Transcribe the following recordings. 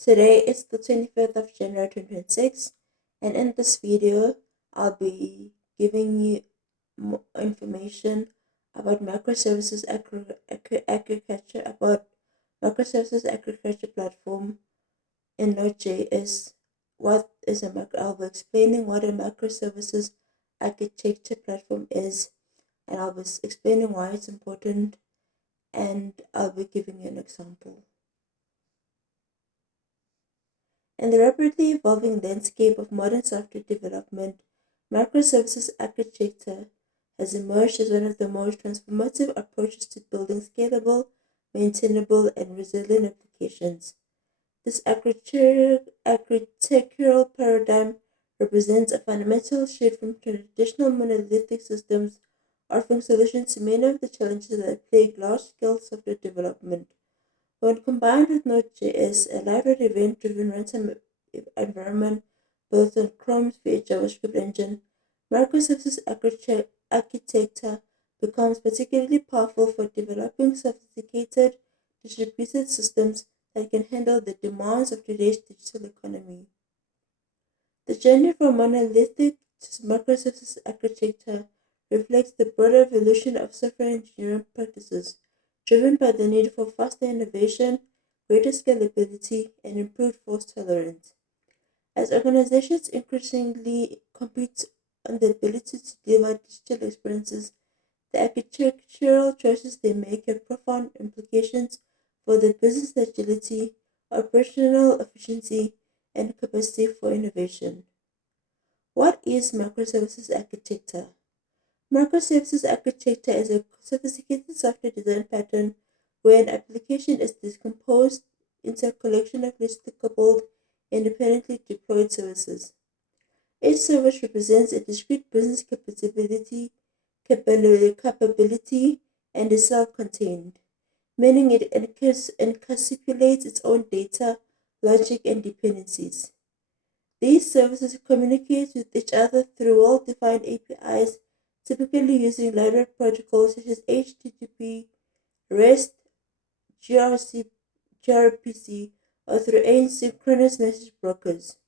Today is the 25th of January 2026, and in this video, I'll be giving you information about microservices agriculture platform in Node.js. I'll be explaining what a microservices architecture platform is, and I'll be explaining why it's important, and I'll be giving you an example. In the rapidly evolving landscape of modern software development, microservices architecture has emerged as one of the most transformative approaches to building scalable, maintainable, and resilient applications. This architectural paradigm represents a fundamental shift from traditional monolithic systems, offering solutions to many of the challenges that plague large-scale software development. When combined with Node.js, a lightweight event-driven runtime environment built on Chrome's V8 JavaScript engine, microservices architecture becomes particularly powerful for developing sophisticated distributed systems that can handle the demands of today's digital economy. The journey from monolithic to microservices architecture reflects the broader evolution of software engineering practices, driven by the need for faster innovation, greater scalability, and improved fault tolerance. As organizations increasingly compete on the ability to deliver digital experiences, the architectural choices they make have profound implications for their business agility, operational efficiency, and capacity for innovation. What is microservices architecture? Microservices architecture is a sophisticated software design pattern where an application is decomposed into a collection of loosely coupled, independently deployed services. Each service represents a discrete business capability, and is self-contained, meaning it encapsulates its own data, logic, and dependencies. These services communicate with each other through well-defined APIs, typically using lightweight protocols such as HTTP, REST, gRPC, or through asynchronous message brokers.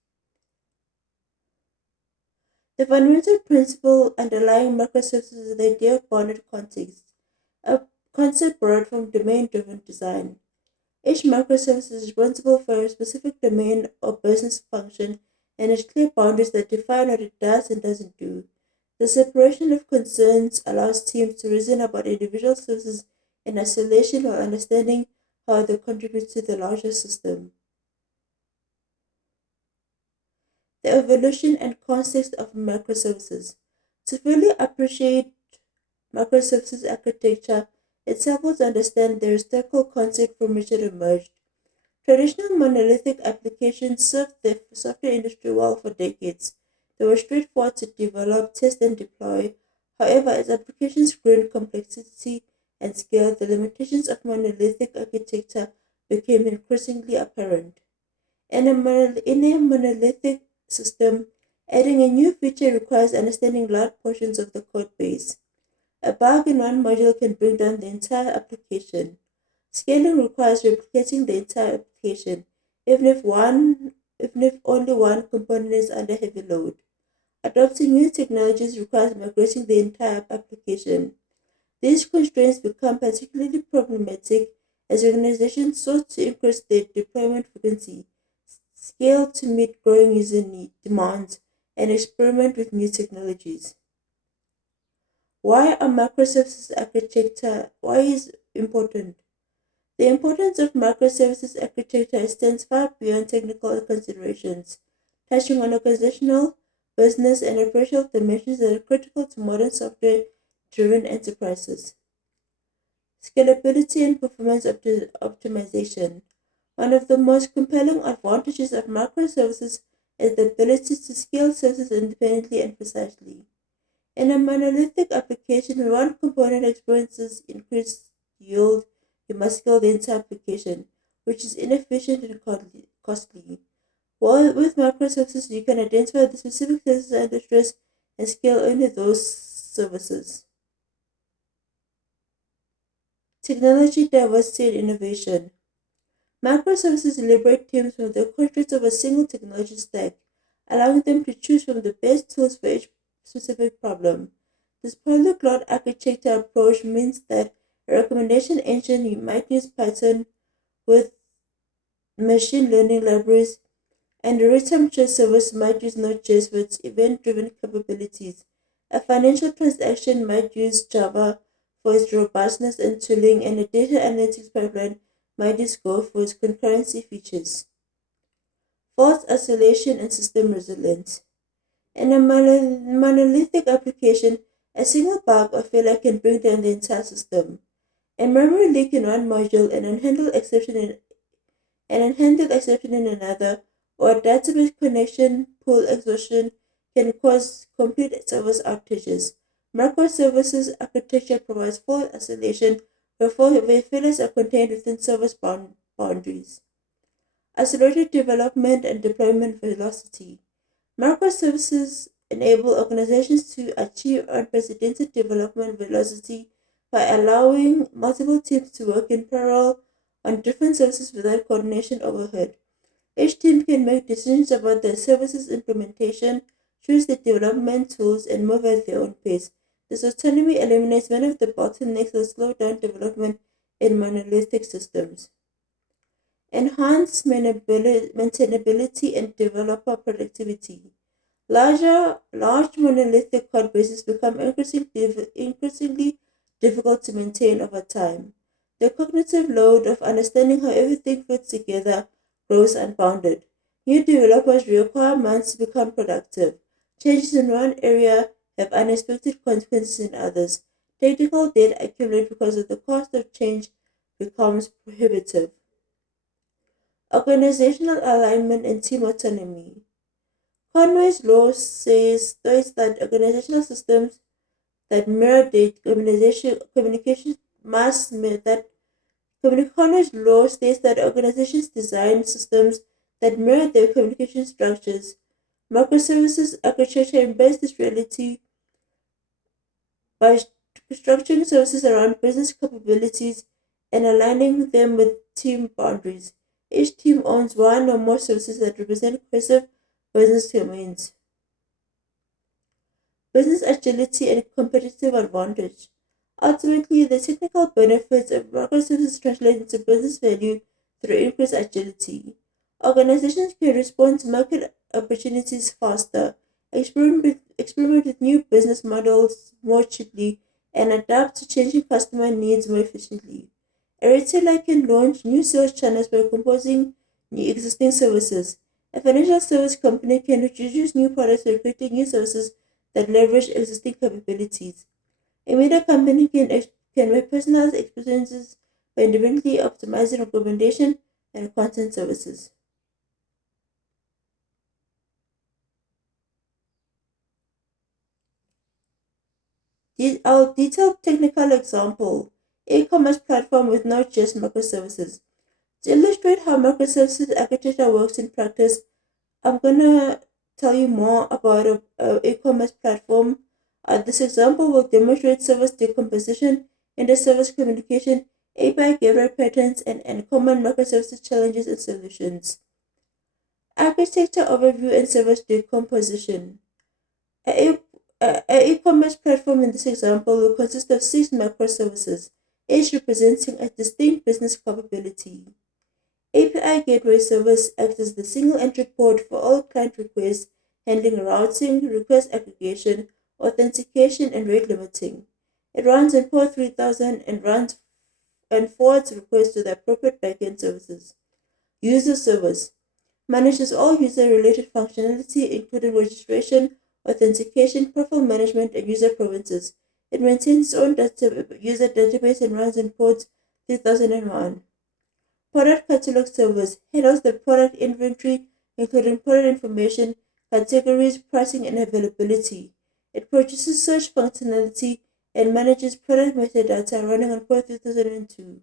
The fundamental principle underlying microservices is the idea of bounded context, a concept borrowed from domain-driven design. Each microservice is responsible for a specific domain or business function and has clear boundaries that define what it does and doesn't do. The separation of concerns allows teams to reason about individual services in isolation while understanding how they contribute to the larger system. The evolution and context of microservices. To fully appreciate microservices architecture, it's helpful to understand the historical context from which it emerged. Traditional monolithic applications served the software industry well for decades. They were straightforward to develop, test, and deploy. However, as applications grew in complexity and scale, the limitations of monolithic architecture became increasingly apparent. In a monolithic system, adding a new feature requires understanding large portions of the code base. A bug in one module can bring down the entire application. Scaling requires replicating the entire application, even if only one component is under heavy load. Adopting new technologies requires migrating the entire application. These constraints become particularly problematic as organizations sought to increase their deployment frequency, scale to meet growing user demands, and experiment with new technologies. Why is important? The importance of microservices architecture extends far beyond technical considerations, touching on organizational, business, and operational dimensions that are critical to modern software-driven enterprises. Scalability and performance optimization. One of the most compelling advantages of microservices is the ability to scale services independently and precisely. In a monolithic application, when one component experiences increased yield, you must scale the entire application, which is inefficient and costly. While with microservices, you can identify the specific services under stress and scale only those services. Technology diversity and innovation. Microservices liberate teams from the constraints of a single technology stack, allowing them to choose from the best tools for each specific problem. This polyglot architecture approach means that a recommendation engine might use Python with machine learning libraries, and a real-time chat service might use Node.js for its event-driven capabilities. A financial transaction might use Java for its robustness and tooling, and a data analytics pipeline might use Go for its concurrency features. Fault isolation and system resilience. In a monolithic application, a single bug or failure can bring down the entire system. A memory leak in one module, an unhandled exception in another, or a database connection pool exhaustion can cause complete service outages. Microservices architecture provides fault isolation where failures are contained within service boundaries. Accelerated development and deployment velocity. Microservices enable organizations to achieve unprecedented development velocity by allowing multiple teams to work in parallel on different services without coordination overhead. Each team can make decisions about their service's implementation, choose the development tools, and move at their own pace. This autonomy eliminates one of the bottlenecks that slow down development in monolithic systems. Enhance maintainability and developer productivity. Large monolithic code bases become increasingly difficult to maintain over time. The cognitive load of understanding how everything fits together grows unbounded. New developers require months to become productive. Changes in one area have unexpected consequences in others. Technical debt accumulates because of the cost of change becomes prohibitive. Organizational alignment and team autonomy. Conway's law states that organizational systems that mirror the communication must that Conway's law states that organizations design systems that mirror their communication structures. Microservices architecture embeds this reality by structuring services around business capabilities and aligning them with team boundaries. Each team owns one or more services that represent cohesive business domains. Business agility and competitive advantage. Ultimately, the technical benefits of microservices translate into business value through increased agility. Organizations can respond to market opportunities faster, experiment with new business models more cheaply, and adapt to changing customer needs more efficiently. A retailer can launch new sales channels by composing new existing services. A financial service company can introduce new products by creating new services that leverage existing capabilities. A media company can make personalized experiences by independently optimizing recommendation and content services. Our detailed technical example, e-commerce platform with Node.js microservices. To illustrate how microservices architecture works in practice, I'm gonna tell you more about a e-commerce platform. This example will demonstrate service decomposition, inter-service communication, API gateway patterns, and common microservices challenges and solutions. Architecture overview and service decomposition. A e-commerce platform in this example will consist of 6 microservices, each representing a distinct business capability. API Gateway Service acts as the single entry port for all client requests, handling routing, request aggregation, authentication, and rate limiting. It runs on port 3000 and forwards requests to the appropriate backend services. User Service manages all user-related functionality, including registration, authentication, profile management, and user preferences. It maintains its own user database and runs on port 3001. Product Catalog Service handles the product inventory, including product information, categories, pricing, and availability. It produces search functionality and manages product metadata running on port 3002.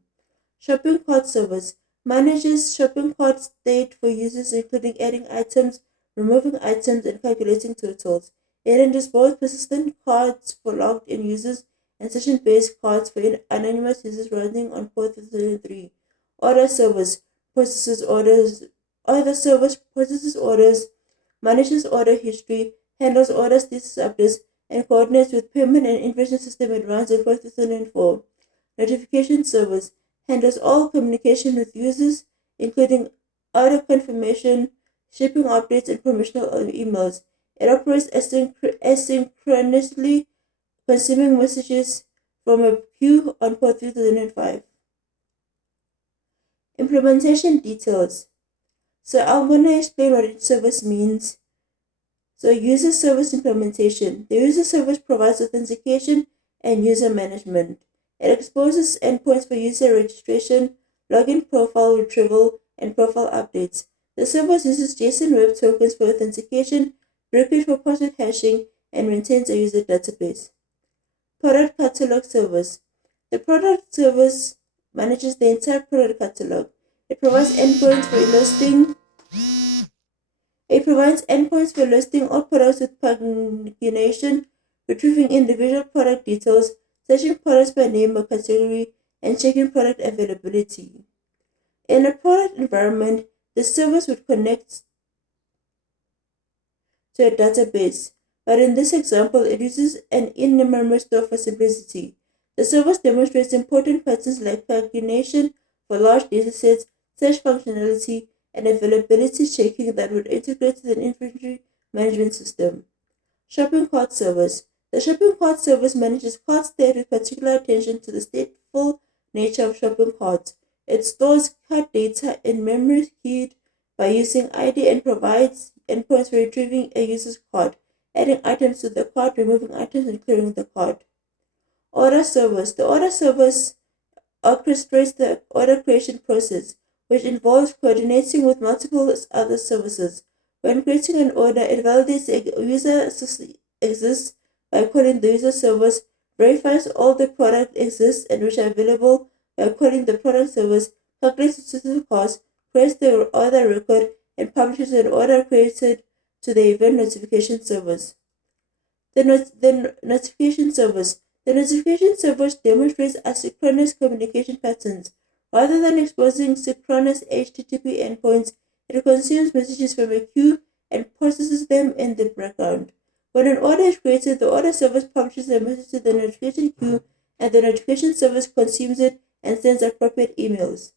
Shopping Cart Service manages shopping cart state for users, including adding items, removing items, and calculating totals. It handles both persistent cards for logged in users and session based cards for anonymous users running on port 3003. Order Service processes orders, other service processes orders, manages order history, handles order status updates, and coordinates with payment and information system advanced in 2004. Notification service handles all communication with users, including order confirmation, shipping updates, and promotional emails. It operates asynchronously, consuming messages from a queue on port 3005. Implementation details. So I'm going to explain what each service means. So user service implementation. The user service provides authentication and user management. It exposes endpoints for user registration, login profile retrieval, and profile updates. The service uses JSON Web Tokens for authentication, Brokerage for password hashing, and maintains a user database. Product Catalog Service. The product service manages the entire product catalog. It provides endpoints for listing all products with pagination, retrieving individual product details, searching products by name or category, and checking product availability. In a product environment, the service would connect to a database, but in this example, it uses an in-memory store for simplicity. The service demonstrates important patterns like pagination for large datasets, search functionality, and availability checking that would integrate with an inventory management system. Shopping cart service. The shopping cart service manages cart state with particular attention to the stateful nature of shopping carts. It stores cart data in memory keyed by using ID and provides endpoints for retrieving a user's cart, adding items to the cart, removing items, and clearing the cart. Order service. The order service orchestrates the order creation process, which involves coordinating with multiple other services. When creating an order, it validates the user exists by calling the user service, verifies all the product exists and which are available by calling the product service, calculates the total cost, creates the order record, and publishes an order created to the event notification service. The notification service. The notification service demonstrates asynchronous communication patterns. Rather than exposing synchronous HTTP endpoints, it consumes messages from a queue and processes them in the background. When an order is created, the order service publishes the message to the notification queue, and the notification service consumes it and sends appropriate emails.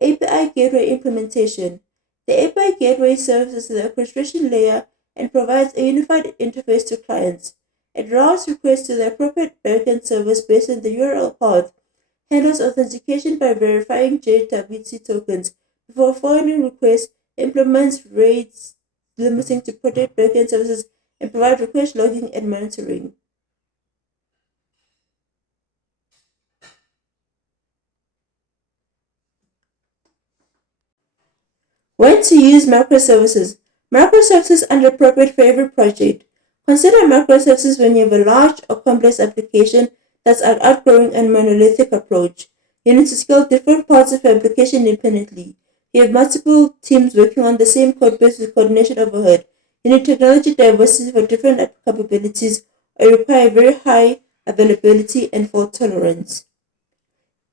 API Gateway Implementation. The API Gateway serves as the orchestration layer and provides a unified interface to clients. It routes requests to the appropriate backend service based on the URL path, handles authentication by verifying JWT tokens before forwarding requests, implements rates limiting to protect backend services, and provide request logging and monitoring. When to use microservices. Microservices are appropriate for every project. Consider microservices when you have a large or complex application that's outgrowing a monolithic approach. You need to scale different parts of your application independently. You have multiple teams working on the same code base with coordination overhead. You need technology diversity for different capabilities or require very high availability and fault tolerance.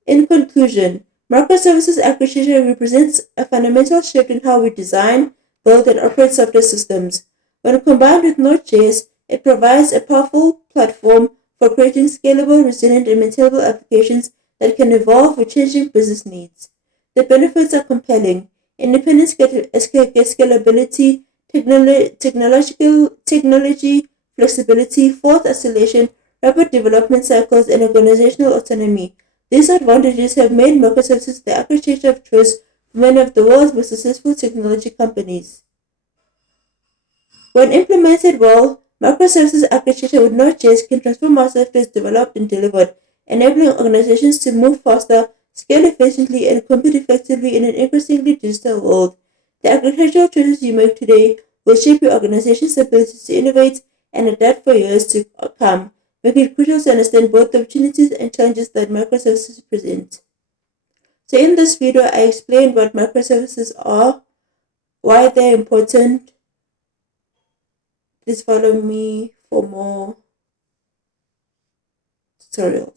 In conclusion, microservices architecture represents a fundamental shift in how we design, build, and operate software systems. When combined with Node.js, it provides a powerful platform for creating scalable, resilient, and maintainable applications that can evolve with changing business needs. The benefits are compelling: independent scalability, technology flexibility, fault isolation, rapid development cycles, and organizational autonomy. These advantages have made microservices the architecture of choice for many of the world's most successful technology companies. When implemented well, microservices architecture with Node.js can transform how software is developed and delivered, enabling organizations to move faster, scale efficiently, and compete effectively in an increasingly digital world. The architectural choices you make today will shape your organization's ability to innovate and adapt for years to come, making it crucial to understand both the opportunities and challenges that microservices present. So in this video, I explained what microservices are, why they're important. Please follow me for more tutorials.